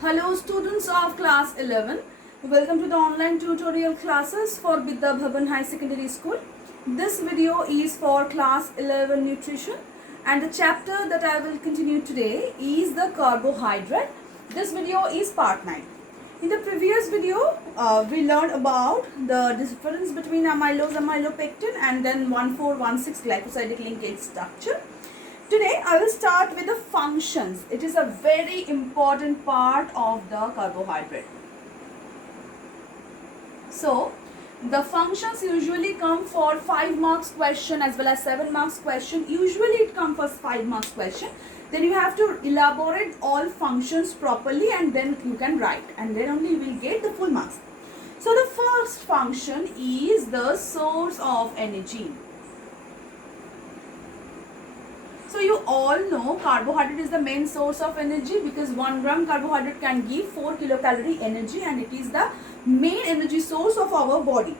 Hello students of class 11. Welcome to the online tutorial classes for Vidya Bhavan High Secondary School. This video is for class 11 nutrition and the chapter that I will continue today is the carbohydrate. This video is part 9. In the previous video, we learned about the difference between amylose, amylopectin and then 1,4,1,6 glycosidic linkage structure. Today I will start with the functions. It is a very important part of the carbohydrate. So the functions usually come for 5 marks question as well as 7 marks question. Usually it comes for 5 marks question. Then you have to elaborate all functions properly and then you can write, and then only you will get the full marks. So the first function is the source of energy. So you all know carbohydrate is the main source of energy because 1 gram carbohydrate can give 4 kilocalorie energy, and it is the main energy source of our body.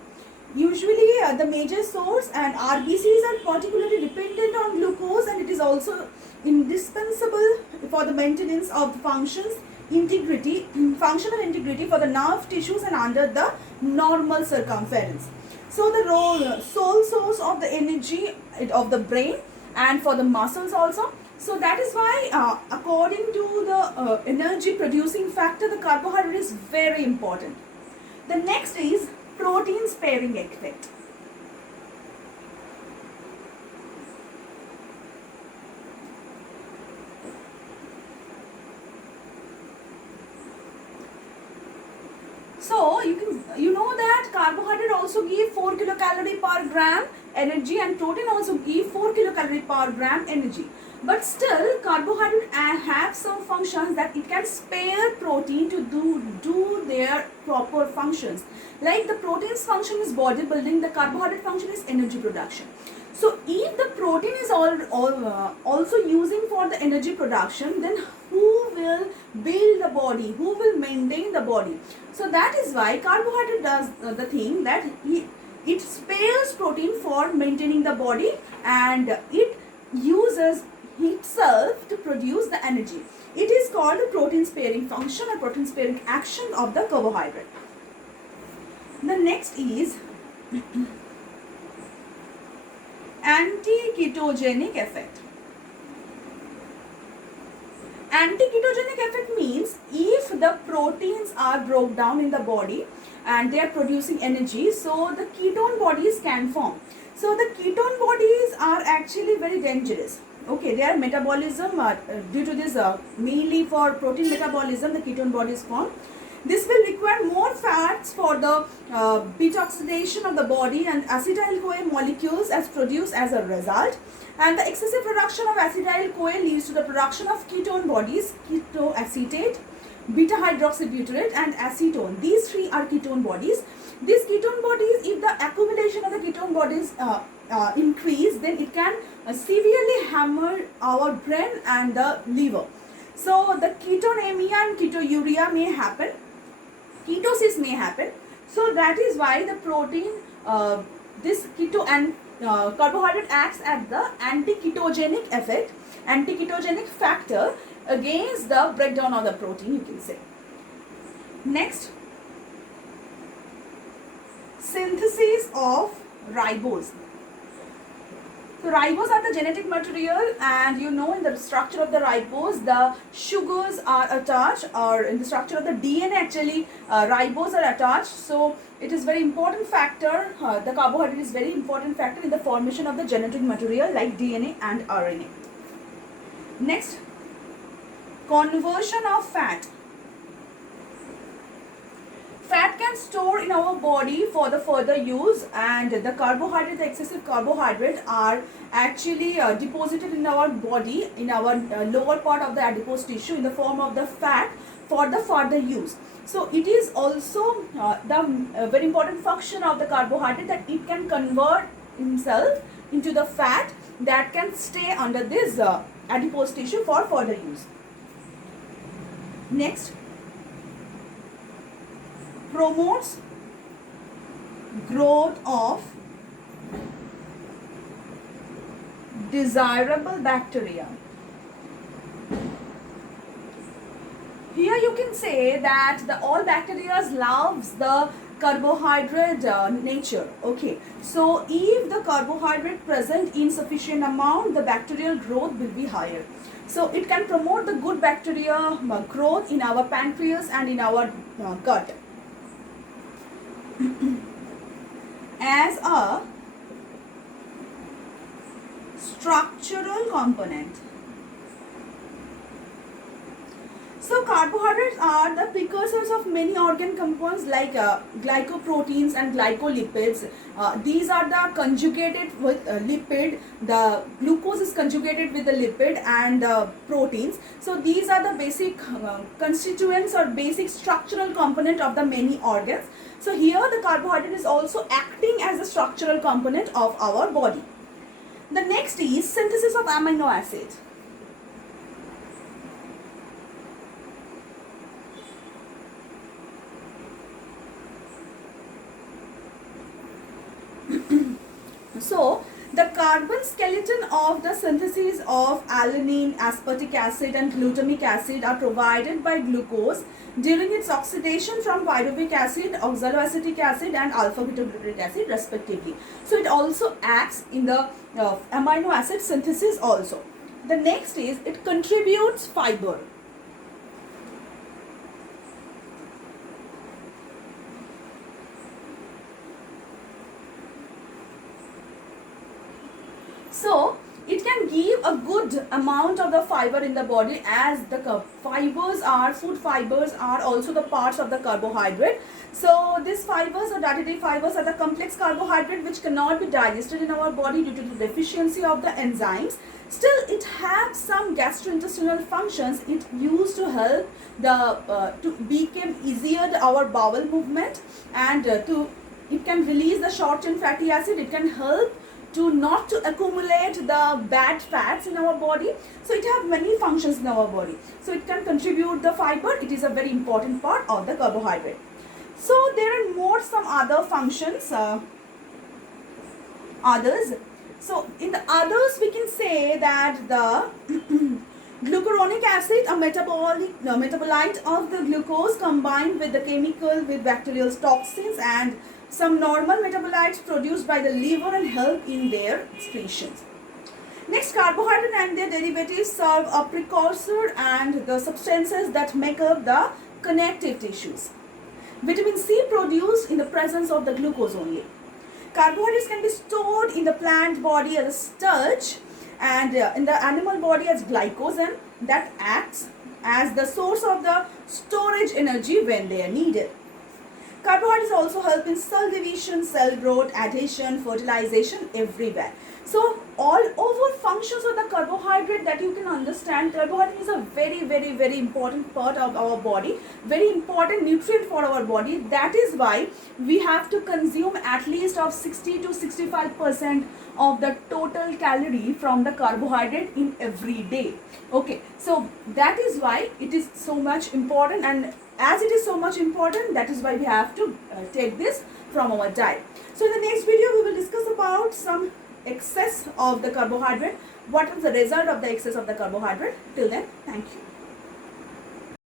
Usually the major source, and RBCs are particularly dependent on glucose, and it is also indispensable for the maintenance of the functional integrity for the nerve tissues and under the normal circumference. So the sole source of the energy of the brain and for the muscles also. So that is why according to the energy producing factor, the carbohydrate is very important. The next is protein sparing effect. So you know that carbohydrate also give 4 kilocalorie per gram energy and protein also give 4 kilocalorie per gram energy. But still carbohydrate have some functions that it can spare protein to do their proper functions. Like the protein's function is bodybuilding, the carbohydrate function is energy production. So if the protein is also using for the energy production, then who will build the body, who will maintain the body? So that is why carbohydrate does the thing that it spares protein for maintaining the body, and it uses itself to produce the energy. It is called the protein sparing function or protein sparing action of the carbohydrate. The next is anti-ketogenic effect. Anti-ketogenic effect means if the proteins are broke down in the body and they are producing energy, so the ketone bodies can form. So the ketone bodies are actually very dangerous. Okay, their metabolism due to this mainly for protein metabolism, the ketone bodies form. This will require more fats for the beta oxidation of the body, and acetyl-CoA molecules as produced as a result. And the excessive production of acetyl-CoA leads to the production of ketone bodies, ketoacetate, beta hydroxybutyrate and acetone. These three are ketone bodies. These ketone bodies, if the accumulation of the ketone bodies increase, then it can severely hammer our brain and the liver. So the ketonemia and ketouria may happen, ketosis may happen. So that is why the protein, this keto and carbohydrate acts as the anti-ketogenic effect, anti-ketogenic factor against the breakdown of the protein, you can say. Next, synthesis of ribose. So ribose are the genetic material, and you know in the structure of the ribose the sugars are attached, or in the structure of the DNA actually ribose are attached. So it is very important factor, the carbohydrate is very important factor in the formation of the genetic material like DNA and RNA. Next, conversion of fat. Fat can store in our body for the further use, and the carbohydrate, the excessive carbohydrate are actually deposited in our body, in our lower part of the adipose tissue in the form of the fat for the further use. So it is also the very important function of the carbohydrate that it can convert himself into the fat that can stay under this adipose tissue for further use. Next, promotes growth of desirable bacteria. here you can say that the all bacteria loves the carbohydrate nature. Okay, so if the carbohydrate present in sufficient amount, the bacterial growth will be higher. So it can promote the good bacteria growth in our pancreas and in our gut. As a structural component. So carbohydrates are the precursors of many organ compounds like glycoproteins and glycolipids. These are the conjugated with lipid. The glucose is conjugated with the lipid and the proteins. So these are the basic constituents or basic structural component of the many organs. So here the carbohydrate is also acting as a structural component of our body. The next is synthesis of amino acid. So, the carbon skeleton of the synthesis of alanine, aspartic acid and glutamic acid are provided by glucose during its oxidation from pyruvic acid, oxaloacetic acid and alpha-ketoglutarate acid respectively. So, it also acts in the amino acid synthesis also. The next is it contributes fiber. So, it can give a good amount of the fiber in the body, as the fibers are, food fibers are also the parts of the carbohydrate. So, these fibers or dietary fibers are the complex carbohydrate which cannot be digested in our body due to the deficiency of the enzymes. Still, it has some gastrointestinal functions. It used to help the to become easier our bowel movement, and it can release the short chain fatty acid. It can help to not to accumulate the bad fats in our body. So it has many functions in our body. So it can contribute the fiber. It is a very important part of the carbohydrate. So there are more some other functions, others. So in the others we can say that the glucuronic acid, a metabolite of the glucose combined with the chemical with bacterial toxins and some normal metabolites produced by the liver and help in their excretions. Next, carbohydrate and their derivatives serve a precursor and the substances that make up the connective tissues. Vitamin C produced in the presence of the glucose only. Carbohydrates can be stored in the plant body as a starch and in the animal body as glycogen that acts as the source of the storage energy when they are needed. Carbohydrates also help in cell division, cell growth, adhesion, fertilization everywhere. So all over functions of the carbohydrate that you can understand, carbohydrate is a very important part of our body, very important nutrient for our body. That is why we have to consume at least of 60 to 65% of the total calorie from the carbohydrate in every day. Okay, so that is why it is so much important, and as it is so much important, that is why we have to take this from our diet. So in the next video we will discuss about some excess of the carbohydrate. What is the result of the excess of the carbohydrate? Till then, thank you.